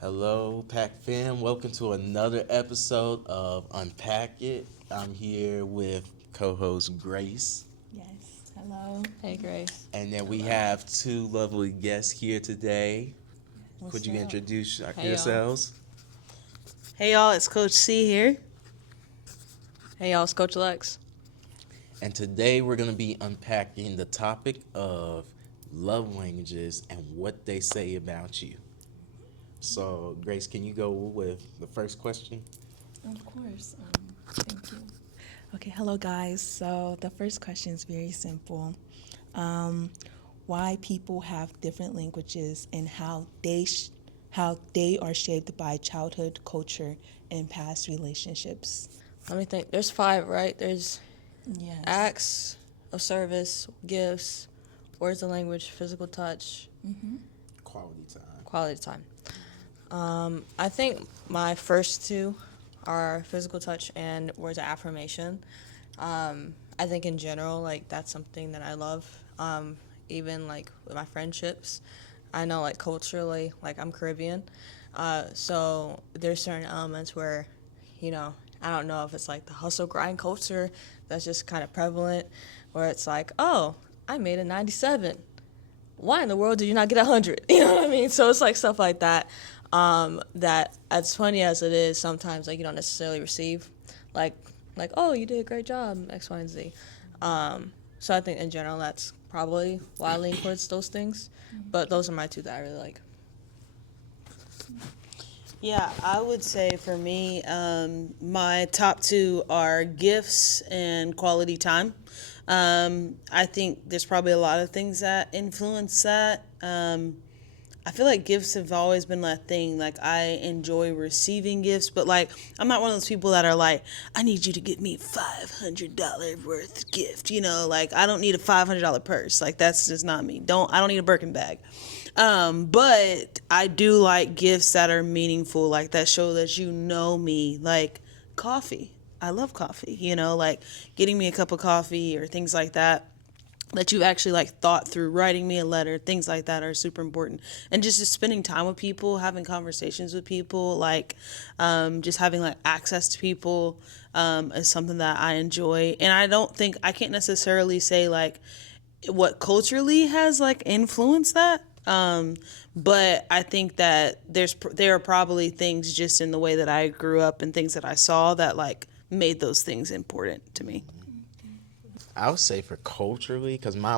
Hello, Pack fam. Welcome to another episode of Unpack It. I'm here with co-host Grace, Yes. Hello. Hey, Grace. and then we have two lovely guests here today. Could What's you up? introduce Hey, y'all. yourselves? Hey y'all, it's Coach C here. Hey, y'all. It's Coach Lex. And today we're going to be unpacking the topic of love languages and what they say about you. So, Grace, can you go with the first question? Of course. Thank you. Okay. Hello, guys. So the first question is very simple. Why people have different languages and how they are shaped by childhood, culture, and past relationships. Let me think. There's five, right? There's Yes. acts of service, gifts, words of language, physical touch, Quality time. quality time. I think my first two are physical touch and words of affirmation. I think in general, like, that's something that I love. Even like with my friendships, I know like culturally, like I'm Caribbean, so there's certain elements where, I don't know if it's like the hustle grind culture that's just kind of prevalent, where it's like, oh, I made a 97. Why in the world did you not get 100? You know what I mean? So it's like stuff like that. That as funny as it is, sometimes like you don't necessarily receive, like oh, you did a great job, X, Y, and Z. So I think in general that's probably why I lean towards those things. But those are my two that I really like. Yeah, I would say for me, my top two are gifts and quality time. I think there's probably a lot of things that influence that. I feel like gifts have always been that thing. Like, I enjoy receiving gifts, but like, I'm not one of those people that are like, I need you to get me $500 worth gift. Like, I don't need a $500 purse. Like, that's just not me. I don't need a Birkin bag. But I do like gifts that are meaningful, like that show that you know me, like coffee. I love coffee, like getting me a cup of coffee or things like that you actually like thought through, writing me a letter, things like that are super important. And just spending time with people, having conversations with people, like just having like access to people is something that I enjoy. And I can't necessarily say like what culturally has like influenced that. But I think that there are probably things just in the way that I grew up and things that I saw that like made those things important to me. I would say for culturally, because my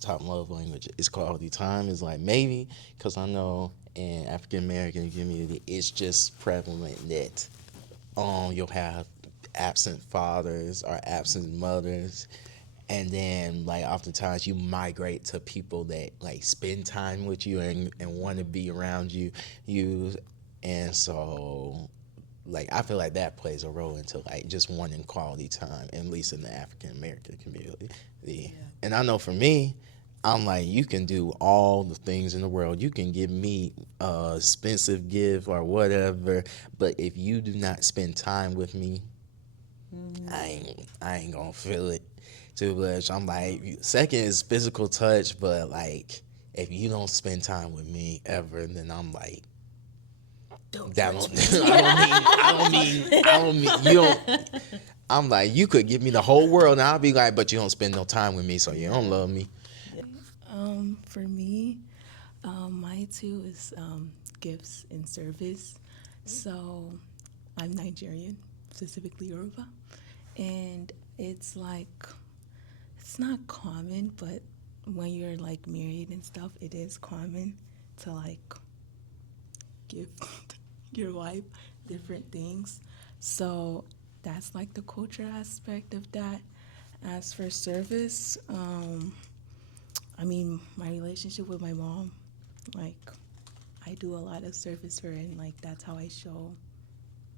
top love language is quality time. Is like maybe because I know in African American community, it's just prevalent that you'll have absent fathers or absent mothers, and then like oftentimes you migrate to people that like spend time with you and want to be around you, and so like I feel like that plays a role into like just wanting quality time, at least in the African American community. And I know for me, I'm like, you can do all the things in the world. You can give me a expensive gift or whatever, but if you do not spend time with me, I ain't gonna feel it too much. I'm like, second is physical touch, but like if you don't spend time with me ever, then I'm like, that don't, I don't mean you don't. I'm like, you could give me the whole world, and I'll be like, but you don't spend no time with me, so you don't love me. For me, my two is gifts and service. So I'm Nigerian, specifically Yoruba, and it's like it's not common, but when you're like married and stuff, it is common to like give your wife different things. So that's like the culture aspect of that. As for service, I mean, my relationship with my mom, like, I do a lot of service for her, and like that's how I show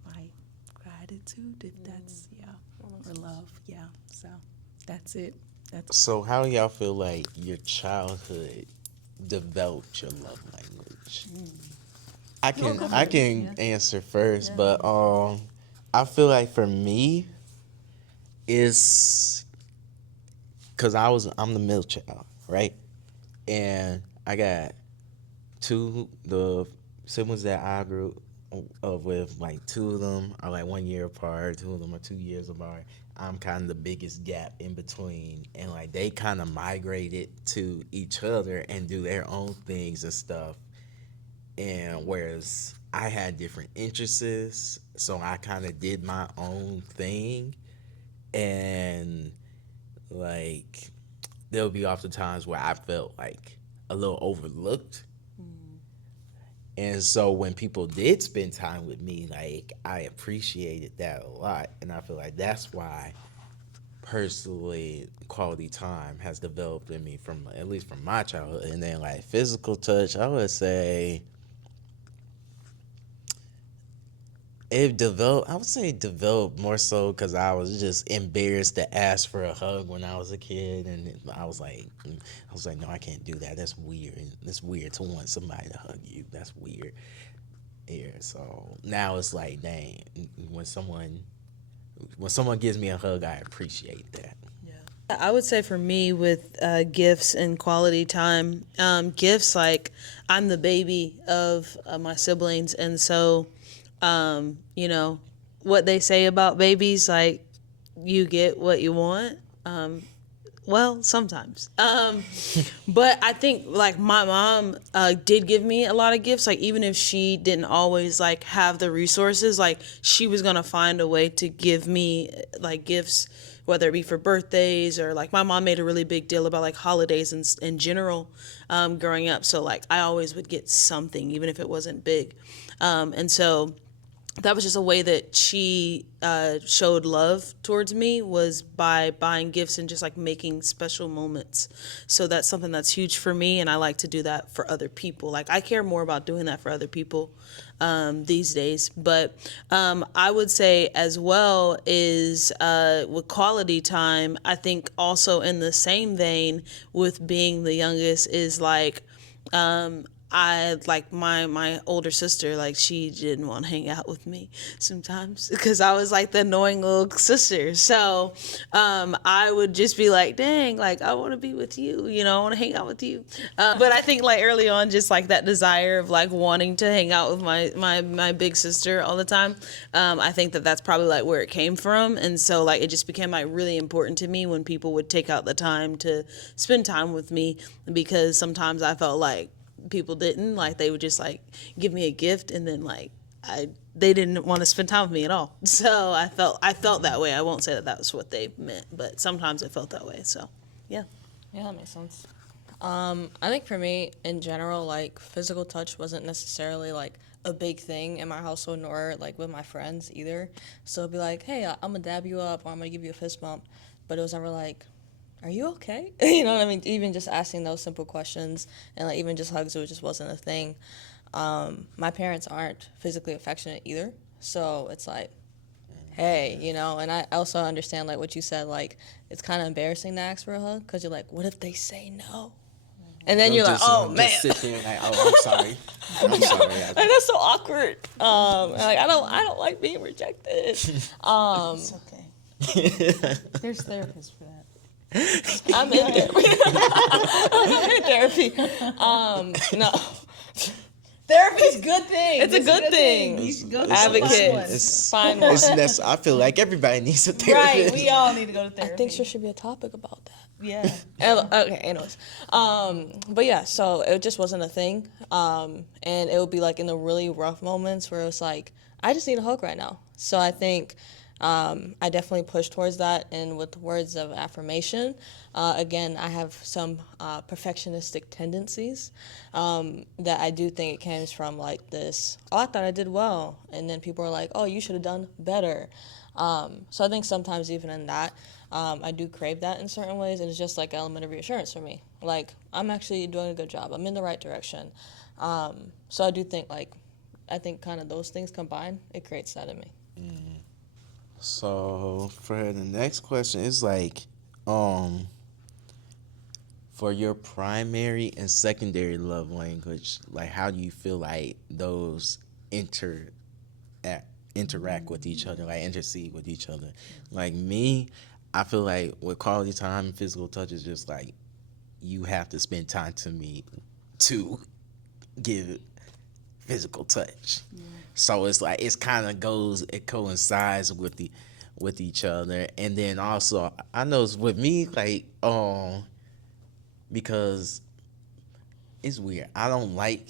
my gratitude. If that's or love, yeah. So that's it. That's So how do y'all feel like your childhood developed your love language? I can answer first, but I feel like for me is because I'm the middle child, right? And I got the siblings that I grew up with, like two of them are like 1 year apart, two of them are 2 years apart. I'm kind of the biggest gap in between, and like they kind of migrated to each other and do their own things and stuff. And whereas I had different interests, so I kind of did my own thing, and like there'll be often times where I felt like a little overlooked. And so when people did spend time with me, like I appreciated that a lot. And I feel like that's why personally quality time has developed in me from at least from my childhood. And then like physical touch, I would say I would say it developed more so because I was just embarrassed to ask for a hug when I was a kid, and I was like, no, I can't do that. That's weird. It's weird to want somebody to hug you. That's weird. Yeah. So now it's like, dang, when someone gives me a hug, I appreciate that. I would say for me with gifts and quality time, gifts like I'm the baby of my siblings, and so you know what they say about babies, like you get what you want. Well, sometimes. But I think like my mom did give me a lot of gifts. Like even if she didn't always like have the resources, like she was gonna find a way to give me like gifts, whether it be for birthdays or like my mom made a really big deal about like holidays in general growing up. So like I always would get something, even if it wasn't big. And so that was just a way that she showed love towards me, was by buying gifts and just like making special moments. So that's something that's huge for me, and I like to do that for other people. Like I care more about doing that for other people these days. But I would say as well is with quality time, I think also in the same vein with being the youngest is like I like my older sister, like she didn't want to hang out with me sometimes because I was like the annoying little sister. So I would just be like, dang, like I want to be with you, I want to hang out with you. But I think like early on, just like that desire of like wanting to hang out with my big sister all the time, I think that's probably like where it came from. And so like it just became like really important to me when people would take out the time to spend time with me, because sometimes I felt like people didn't, like they would just like give me a gift and then like they didn't want to spend time with me at all. So I felt that way. I won't say that was what they meant, but sometimes it felt that way. So yeah. Yeah, that makes sense. I think for me, in general, like physical touch wasn't necessarily like a big thing in my household, nor like with my friends either. So it'd be like, hey, I'm gonna dab you up, or I'm gonna give you a fist bump, but it was never like, are you okay? You know what I mean? Even just asking those simple questions and like even just hugs, it just wasn't a thing. My parents aren't physically affectionate either, so it's like, hey, and I also understand like what you said, like it's kind of embarrassing to ask for a hug because you're like, what if they say no? And then you're like, oh man, just sit there like, oh, I'm sorry, I'm sorry. like that's so awkward. Like I don't like being rejected. It's okay. There's therapists for that. I'm in therapy. I'm in therapy. No. Therapy's a good thing. It's a good thing. You should go to Advocate. Find one. I feel like everybody needs a therapist. Right, we all need to go to therapy. I think there should be a topic about that. Yeah. Okay, anyways. But yeah, so it just wasn't a thing. And it would be like in the really rough moments where it was like, I just need a hug right now. So I think I definitely push towards that. And with words of affirmation, again, I have some perfectionistic tendencies that I do think it comes from like this, oh, I thought I did well. And then people are like, oh, you should have done better. So I think sometimes even in that, I do crave that in certain ways. And it's just like an element of reassurance for me. Like, I'm actually doing a good job. I'm in the right direction. So I do think I think kind of those things combined, it creates that in me. So for the next question, it's like, for your primary and secondary love language, like how do you feel like those interact with each other, like intercede with each other? Like me, I feel like with quality time and physical touch is just like you have to spend time to me to give physical touch. So it's like it's kind of it coincides with each other. And then also I know it's with me like because it's weird. I don't like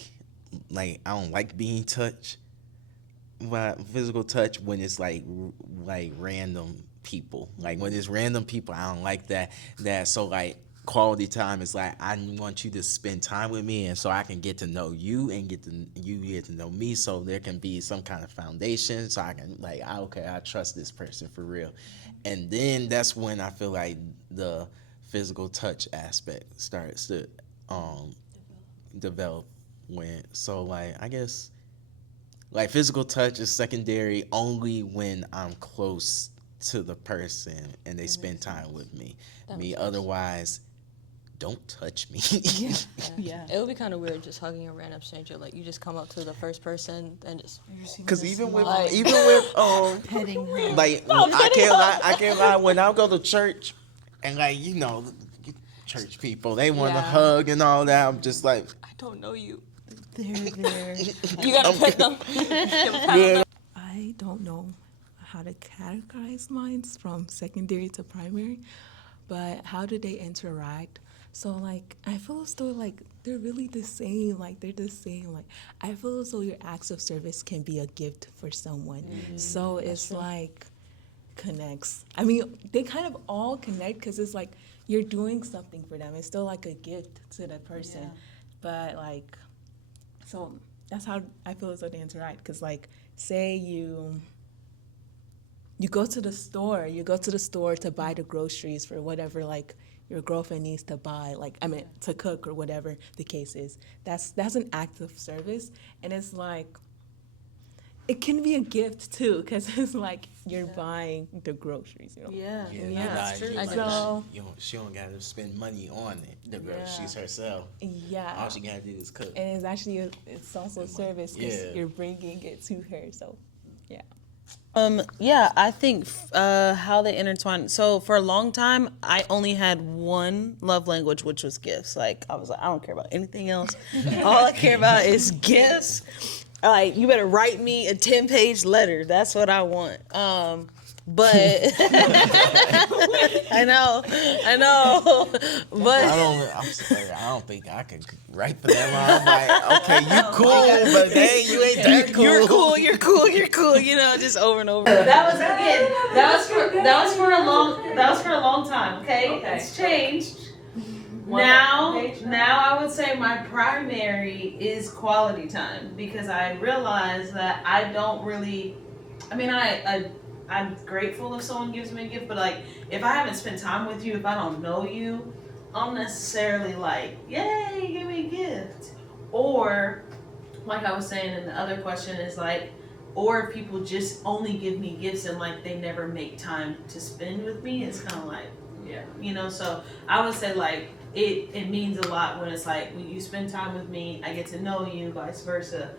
being touched by physical touch when it's like random people. Like when it's random people, I don't like that. So like quality time is like I want you to spend time with me, and so I can get to know you and you get to know me, so there can be some kind of foundation, so I can like okay, I trust this person for real. And then that's when I feel like the physical touch aspect starts to um develop. When so like I guess like physical touch is secondary only when I'm close to the person and they spend time with me. Otherwise, don't touch me. Yeah. It would be kind of weird just hugging a random stranger. Like you just come up to the first person and just. Cause even with Petting her. like I can't lie when I go to church and like church people they want to Yeah. hug and all that. I'm just like I don't know you. There. You gotta pet them. yeah. I don't know how to categorize mine from secondary to primary, but how do they interact? So like I feel as though like they're really the same. Like they're the same. Like I feel as though your acts of service can be a gift for someone. So it's like connects. I mean, they kind of all connect because it's like you're doing something for them. It's still like a gift to the person, but like. So that's how I feel as though they interact. Because, like, say you go to the store. You go to the store to buy the groceries for whatever, like, your girlfriend needs to buy. Like, I mean, to cook or whatever the case is. That's an act of service. And it's like, it can be a gift, too. Because it's like you're buying the groceries, Yeah. That's true. So, she don't gotta spend money on it. The groceries herself. yeah. All she gotta do is cook. And it's actually, it's also a service because Yeah. you're bringing it to her. So, yeah. Yeah, I think how they intertwine. So for a long time, I only had one love language, which was gifts. Like I was like, I don't care about anything else. All I care about is gifts. Like you better write me a 10-page letter. That's what I want. But I know, but I'm sorry, I don't think I could write for that long. I'm like, okay, you cool, but dang, you ain't that cool. you're cool. You know, just over and over. That was again. That was for a long time. Okay, it's changed. Now I would say my primary is quality time because I realize that I don't really. I mean, I'm grateful if someone gives me a gift, but like if I haven't spent time with you, if I don't know you, I'm necessarily like, yay, give me a gift. Or like I was saying in the other question is like, or if people just only give me gifts and like they never make time to spend with me, it's kind of like, yeah, so I would say like it means a lot when it's like when you spend time with me, I get to know you, vice versa.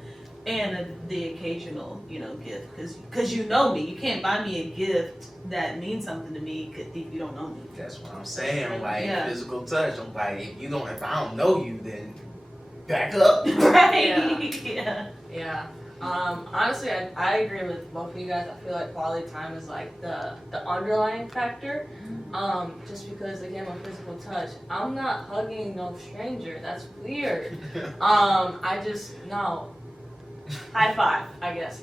And the occasional, gift, because you know me. You can't buy me a gift that means something to me if you don't know me. That's what I'm saying. Like physical touch. I'm like, if I don't know you, then back up. Right? Yeah. Yeah. Honestly, I agree with both of you guys. I feel like quality time is like the underlying factor. Just because again with physical touch, I'm not hugging no stranger. That's weird. I just no. High five, I guess.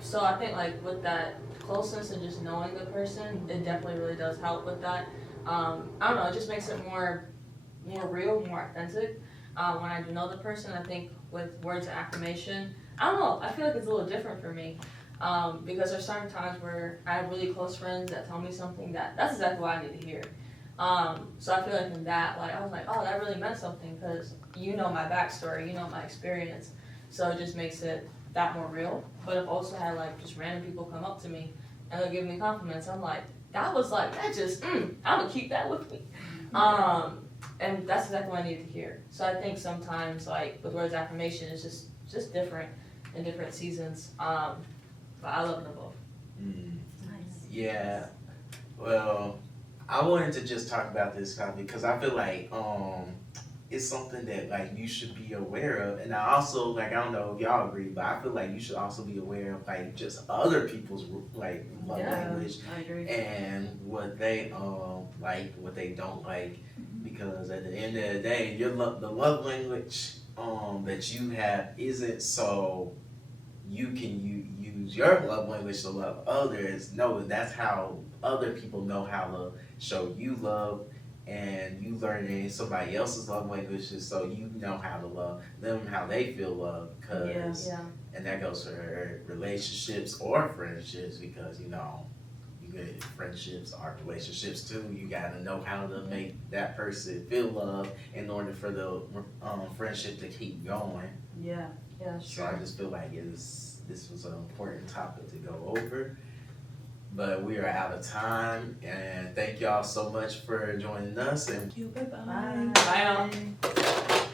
So I think like with that closeness and just knowing the person, it definitely really does help with that. I don't know, it just makes it more real, more authentic. When I do know the person, I think with words of affirmation, I don't know, I feel like it's a little different for me. Because there's certain times where I have really close friends that tell me something that's exactly what I need to hear. So I feel like in that, like I was like, oh, that really meant something because you know my backstory, you know my experience. So it just makes it that more real. But I've also had like just random people come up to me and they'll give me compliments. I'm like, that just, I'm gonna keep that with me. And that's exactly what I need to hear. So I think sometimes like with words of affirmation, it's just different in different seasons. But I love them both. Yeah. Well, I wanted to just talk about this topic because I feel like it's something that like you should be aware of. And I also like, I don't know if y'all agree, but I feel like you should also be aware of like just other people's like love language I agree. and what they like, what they don't like, because at the end of the day, the love language that you have isn't so you can use your love language to love others. No, that's how other people know how to show you love, and you learning somebody else's love languages so you know how to love them, how they feel love. Cause and that goes for relationships or friendships, because you know you get friendships are relationships too. You gotta know how to make that person feel love in order for the friendship to keep going. Yeah, So I just feel like this was an important topic to go over. But we are out of time, and thank y'all so much for joining us. And Thank you. Bye-bye. Bye. Bye.